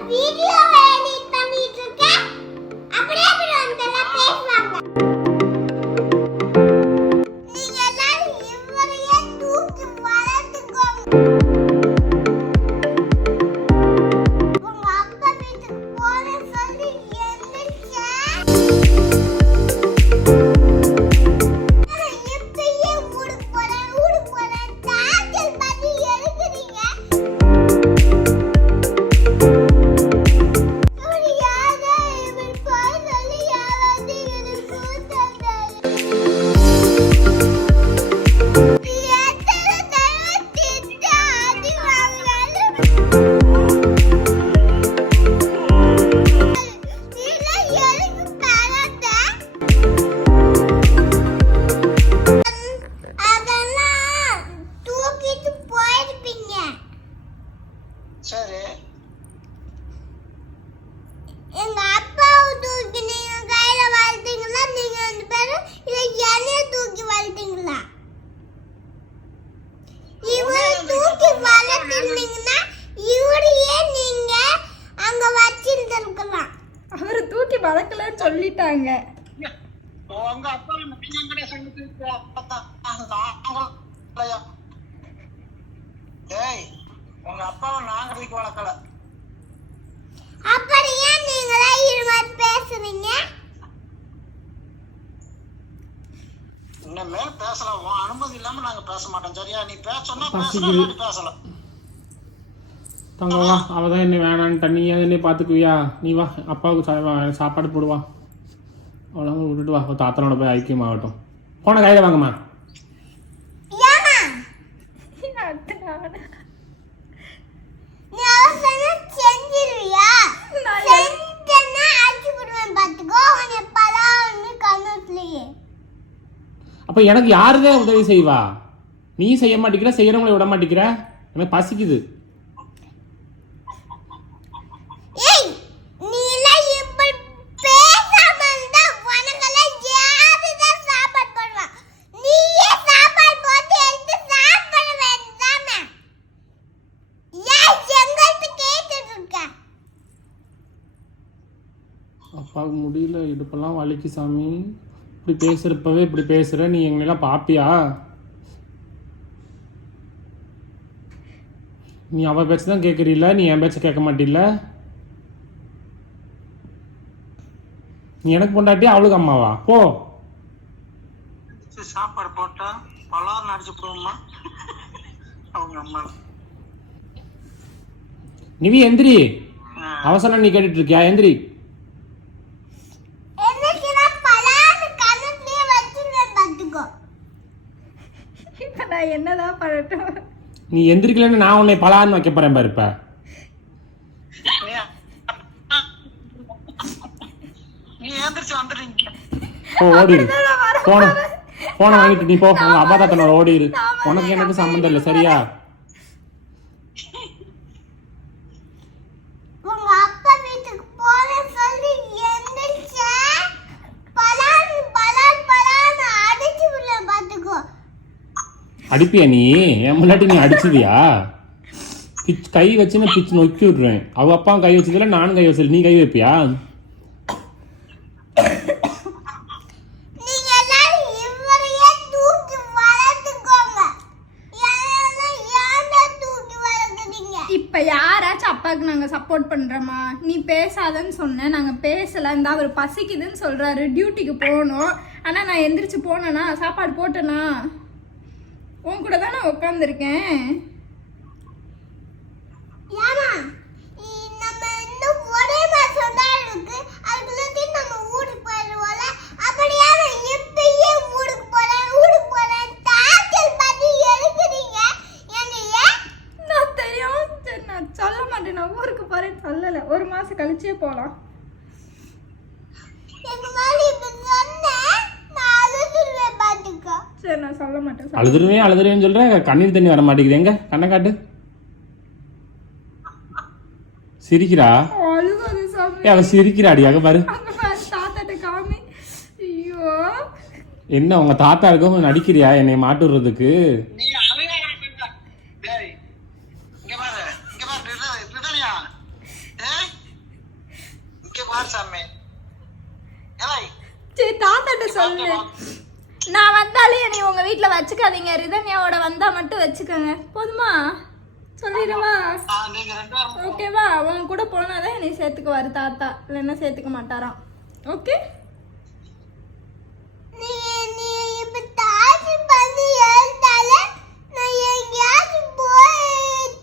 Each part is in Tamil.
一定要 வாங்கினாலும் இல்ல ஏய் உங்க அப்பாவை நாங்க வளர்க்கல. அப்புறம் ஏன் நீங்களா இது மாதிரி பேசுறீங்க இனிமேல் பேசலாம் உன் அனுமதி இல்லாம நாங்க பேச மாட்டோம் சரியா? நீ பேசணும் பேசலாம். இல்லாட்டி பேசலாம் தங்கவா அவள் தான் என்ன வேணான்ட்டா. நீ என்ன பார்த்துக்குவியா நீ வா. அப்பாவுக்கு சாப்பாடு போடுவா அவ்வளோ விட்டுட்டு வா. அவ தாத்தனோட போய் ஐக்கியமாகட்டும். போன கையில் வாங்கம்மா ஏமா நீ அவசரம் செஞ்சிருவியா நான் செஞ்சேன்னா அடிச்சு விடுவேன் பாத்துக்கோ உன்னை பலான்னு கண்ணத்துலயே அப்போ எனக்கு யாருதான் உதவி செய்வா? நீ செய்ய மாட்டேங்கிற செய்கிறவங்களை விட மாட்டேங்கிற? எனக்கு பசிக்குது. அப்பாவுக்கு முடியல இடுப்பெல்லாம் வலிக்கு சாமி. இப்படி பேசுகிறப்பவே இப்படி பேசுகிற நீ எங்களெல்லாம் பாப்பியா? நீ அவள் பேச்சு தான் கேட்குறீல்ல நீ என் பேச்சை கேட்க மாட்டில்ல? நீ எனக்கு பொண்டாட்டி அவளுக்கு அம்மாவா? போ. சாப்பாடு போட்டா பலார் அடிச்சு போடுவோமா? அவங்க அம்மா. நிவி எந்திரி. அவசரம் நீ கேட்டுட்டு இருக்கியா? எந்திரி என்னைக்கு நான் பலான்னு கண்ணத்துலயே வச்சிருவேன் பாத்துக்கோ இப்ப நான் என்னதான் பண்ணட்டும் நீ எந்திரிக்கலன்னு நான் உன்னை பலான்னு வைக்க போறேன் பாரு இப்ப. நீ- நீ எந்திரிச்சு வந்துடுறீங்க. போ ஓடிடு போன போனை வாங்கிட்டு நீ போ உங்க அப்பா தாத்தனோட ஓடிடு உனக்கு எனக்கு சம்மந்தம் இல்லை சரியா உங்க அப்பா வீட்டுக்கு போறேன்னு சொல்லி எந்திரிச்சேன் பலான்னு பலான் பலான்னு அடிச்சு விடுவேன் பாத்துக்கோ அடிப்பியா நீ? என் முன்னாடி நீ அடிச்சுதியா? பிச் கை வச்சுன்னு பிச்சு நொக்கி விட்ருவேன் அவ அப்பா கை வச்சதுல நானும் கை வச்சல நீ கை வைப்பியா? இப்ப யாராச்சும் அப்பாவுக்கு நாங்க சப்போர்ட் பண்றோமா? நீ பேசாதன்னு சொன்னேன். நாங்க பேசல. இந்த அவர் பசிக்குதுன்னு சொல்றாரு. டியூட்டிக்கு போகணும். ஆனா நான் எந்திரிச்சு போனேனா? சாப்பாடு போட்டேனா? உன் கூட தானே உட்காந்துருக்கேன் ஏமா நம்ம இன்னும் ஒரே மாசம் தான் இருக்கு அதுக்குள்ளே நம்ம ஊருக்கு போயிடுவோம்ல அப்படியே இப்பயே ஊருக்கு போறேன் ஊருக்கு போறேன் டாக்டர் பண்ணி எழுதுறீங்க என்னைய நான் தெரியும் சரி நான் சொல்ல மாட்டேன் நான் ஊருக்கு போறேன்னு சொல்லல ஒரு மாசம் கழிச்சே போலாம் எங்க மாதிரி இப்ப சொன்னேன் நான் அழுதுருவேன் பாத்துக்கோ சரி நான் சொல்ல மாட்டேன். அழுதுருவேன் அழுதுருவேன்னு சொல்ற கண்ணீர் தண்ணி வர மாட்டேங்குது. எங்க? கண்ணை காட்டு. சிரிக்கிறா? அவ சிரிக்கிறாடி. அங்க பாரு. அங்க பாரு தாத்தாட்ட காமி. ஐயோ. என்ன உங்க தாத்தா இருக்கும் நடிக்கிறியா? என்னை மாட்டு விடுறதுக்கு நீ அழுகா டேய் இங்க பாரு இங்க பாரு ரிட- ரிடனியா. டேய் பாரு சாமி. ஏய் சரி தாத்தாட்ட சொல்லு. நான் வந்தாலே நீ உங்க வீட்ல வச்சுக்காதீங்க. ரிதன்யாவோட வந்தா மட்டும் வச்சுக்கோங்க. போதுமா? சொல்லிடுவா ஆ, நீங்க ரெண்டு பேரும் ஓகேவா அவன் கூட போனாதான் என்னை சேர்த்துக்குவாரு தாத்தா. இல்லைன்னா சேர்த்துக்க மாட்டாராம். ஓகே நீ நீ இப்ப தாசி பண்ணி எழுந்தால நான் எங்கேயாச்சும் போய்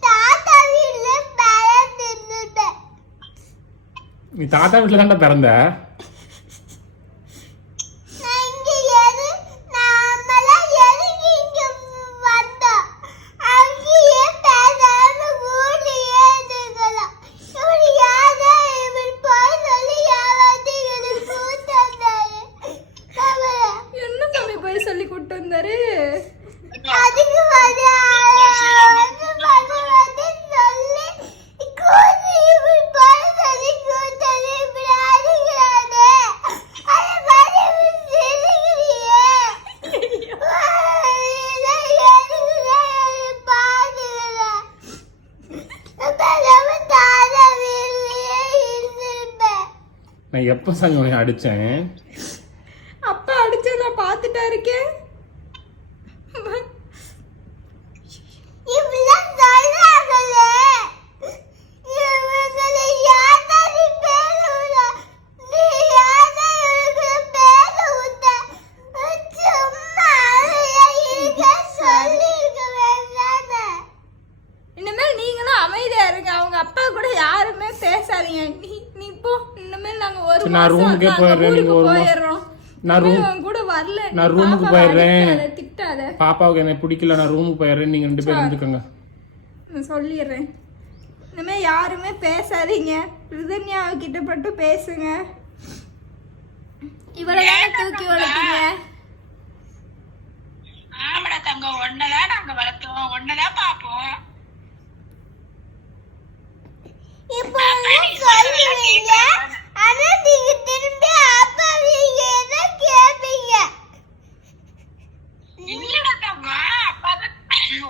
தாத்தா வீட்டுல பேரன் நின்றுட்டேன் நீ தாத்தா வீட்டில் தான்டா பிறந்த நான் இங்க எது நாமெல்லாம் எதுக்கு இங்க வந்தோம் அங்கேயே பேசாம ஊர்லயே இருக்கலாம் இப்படி யாரா இப்படி போய் சொல்லி யாராவது எங்களுக்கு கூட்டு வந்தாரு கவலை என்ன தம்பி போய் சொல்லி கூட்டு வந்தாரு அதுக்கு வந்து அது வந்து வந்து சொல்லி கூட்டி இப்படி போய் சொல்லி கூட்டது இப்படி அடிக்கிறானே அதை மாதிரி இப்படி சிரிக்கிறியே இதெல்லாம் எதுக்குதான் பாத்துக்கிறேன் நம்ம தாத்தா வீட்லயே இருந்திருப்பேன் நான் எப்போ சங்கம் அடித்தேன் அப்பா அடிச்ச நான் பார்த்துட்டா இருக்கேன் இப்படிலாம் சொல்றாங்களே இவங்களை யார்டா நீ பேச விட நீ யார்டா இவங்களுக்கு பேச விட்ட சும்மா அமைதியா இருக்க சொல்லிருக்க வேண்டானே இனிமேல் நீங்களும் அமைதியா இருங்க அவங்க அப்பா கூட யாருமே பேசாதீங்க நீ நீ போ இனிமேல் நாங்க ஒரு சரி, நான் மாசம் ரூமுக்கே நாங்க போயிடுறேன், நீங்க ஊருக்கு ஒரு மாசம். போயிடுறோம். நான் ரூம் அவன் கூட வரல. நான் ரூமுக்கு போயிடுறேன். திட்டாத. பாப்பாவுக்கு என்னை பிடிக்கல நான் ரூமுக்கு போயிடுறேன். நீங்கள் ரெண்டு பேரும் இருந்துக்கோங்க. நான் சொல்லிடுறேன். இனிமே யாருமே பேசாதீங்க. ரிதன்யா கிட்ட மட்டும் பேசுங்க. இவளை தூக்கி வளர்த்தீங்க? ஆமாடா தங்கம் ஒன்னதான் நாங்க வளர்த்தோம். ஒன்னதான் பாப்போம் இப்போ சொல்லுவீங்க? ஆனா நீங்க திரும்பி அப்பா நீங்க என்ன கேட்பீங்க இல்லடா தங்கம் அப்பா தான்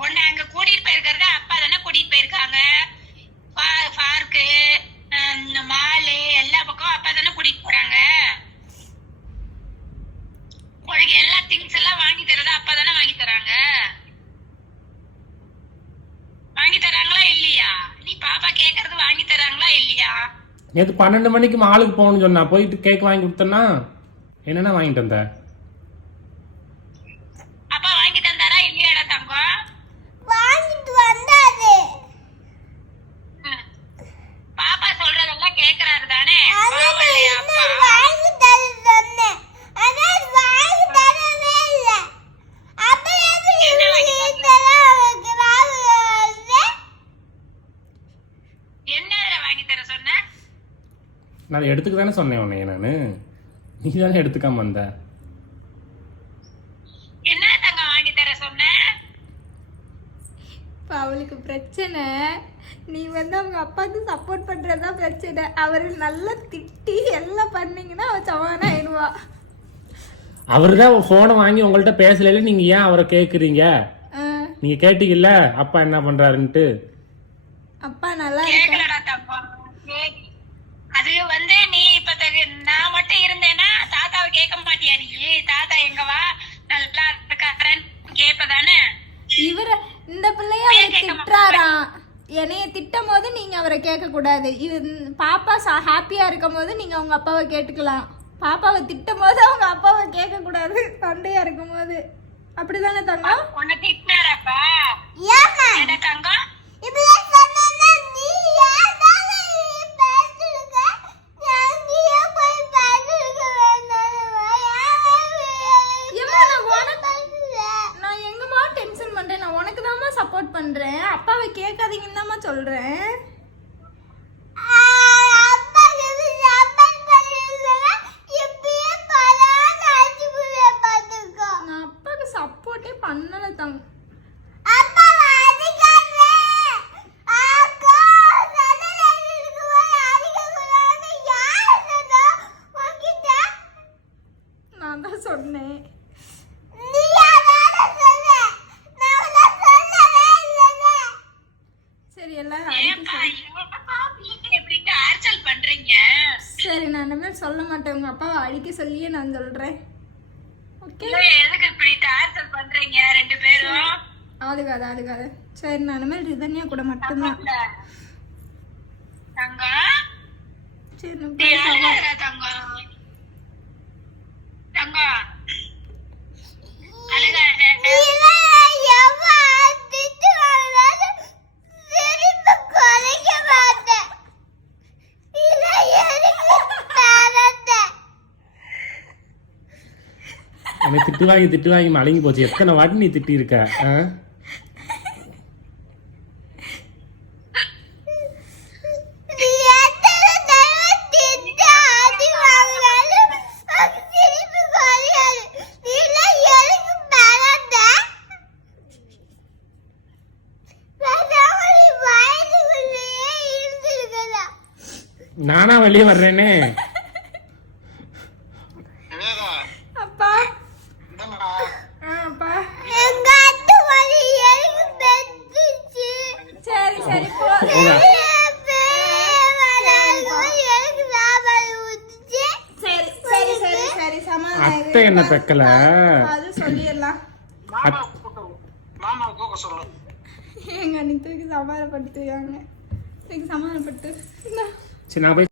உன்னை அங்க கூட்டிட்டு போயிருக்கிறது அப்பா தானே கூட்டிட்டு போயிருக்காங்க. பா- பார்க்கு மாலு எல்லா பக்கம் அப்பா தானே கூட்டிட்டு போறாங்க. உனக்கு எல்லா திங்ஸ் எல்லாம் வாங்கி தரதா அப்பா தானே வாங்கி தராங்க? வாங்கி தராங்களா இல்லையா? நீ பாப்பா கேக்குறது வாங்கி தராங்களா இல்லையா? நேற்று பன்னெண்டு மணிக்கு மாலுக்கு போகணும்னு சொன்னா போயிட்டு கேக் வாங்கி கொடுத்தனா என்னென்ன வாங்கிட்டு வந்த அப்பா வாங்கி தந்தாரா இல்லையாடா தங்கம் வாங்கிட்டு வந்தாரு ம். பாப்பா சொல்றதெல்லாம் கேக்குறாரு தானே ஆனா நான் பாவம்லையா இன்னும் அப்பா வாங்கி தர சொன்னேன் ஆனா வாங்கி தரவே இல்ல அப்புறம் எப்படி என்ன வாங்கி இதெல்லாம் அவருக்கு ஞாபகம் வருது? என்ன அதுல வாங்கி தர சொன்ன நான் அதை எடுத்துக்க தானே சொன்னேன் உன்னைய நான். நீ தானே எடுத்துக்காம வந்த. என்ன தங்கம் வாங்கி தர சொன்ன? இப்போ அவளுக்கு பிரச்சனை. நீ வந்து அவங்க அப்பாவுக்கு சப்போர்ட் பண்றதா பிரச்சனை. அவர் நல்லா திட்டி எல்லாம் பண்ணீங்கன்னா அவ சமாதானம் ஆயிடுவா. அவர் தான் ஃபோனை வாங்கி உங்கள்கிட்ட பேசல நீங்கள் ஏன் அவரை கேட்குறீங்க ஆஹ், நீங்கள் கேட்டீங்கல்ல அப்பா என்ன பண்ணுறாருன்ட்டு அப்பா நல்லா இருக்கா. அது வந்து நீ இப்ப நான் மட்டும் இருந்தேன்னா தாத்தாவை கேட்க மாட்டியா நீ? தாத்தா எங்க வா? நல்லா இருக்காரன்னு கேப்பதானே? இவர இந்த பிள்ளைய அவர் திட்டுறாராம் என்னைய திட்டும் போது நீங்க அவரை கேட்க கூடாது இது பாப்பா ஹாப்பியா இருக்கும் போது நீங்க அவங்க அப்பாவை கேட்டுக்கலாம். பாப்பாவை திட்டும் போது அவங்க அப்பாவை கேட்க கூடாது சண்டையா இருக்கும் போது அப்படிதானே தங்கம்? உன்னை திட்டினாரப்பா? என்ன தங்கம்? இப்படிலாம் சப்போர்ட் பண்ணுறேன் அப்பாவை கேட்காதீங்கன்னு தான்மா சொல்கிறேன் ஆ, அப்பா கிட்ட support பண்ணிருந்தா இப்பயே பலான்னு அடிச்சுப்புடுவேன் பாத்துக்கோ. நான் அப்பாவுக்கு சப்போர்ட்டே பண்ணல தங்க அப்பாவை அடிக்காத. சரி நான் இனிமேல் சொல்ல மாட்டேன் உங்க அப்பாவை அடிக்க சொல்லியே நான் சொல்றேன் ஓகே இல்ல, எதுக்கு இப்படி டார்ச்சர் பண்றீங்க? ரெண்டு பேரும். ஆளுகாது ஆளுகாது. சரி நான் இனிமேல் ரிதன்யா கூட மட்டும்தான். தங்கம் சரி தங்கம் தங்கம் அழுகாத. எனக்கு திட்டு வாங்கி திட்டு வாங்கி மடங்கி போச்சு. எத்தனை வாட்டி நீ திட்டி இருக்க? நானா வெளியே வர்றேனே விவேகா அப்பா இந்தம்மா ஆ அப்பா எங்க அத்தை வலி எனக்கு பெத்துச்சு சரி சரி போ போடா. சரி சரி சரி சரி சமாதானம் அத்தை என்ன பெக்கல அது சொல்லிடலாம் மாமா கூப்பிட்டு மாமா கூக்க சொல்லு எங்க அண்ணி தூக்கி சமாதானப்படுத்துவாங்க தூக்கி சமாதானப்படுத்து இந்தா. சரி நான் போய்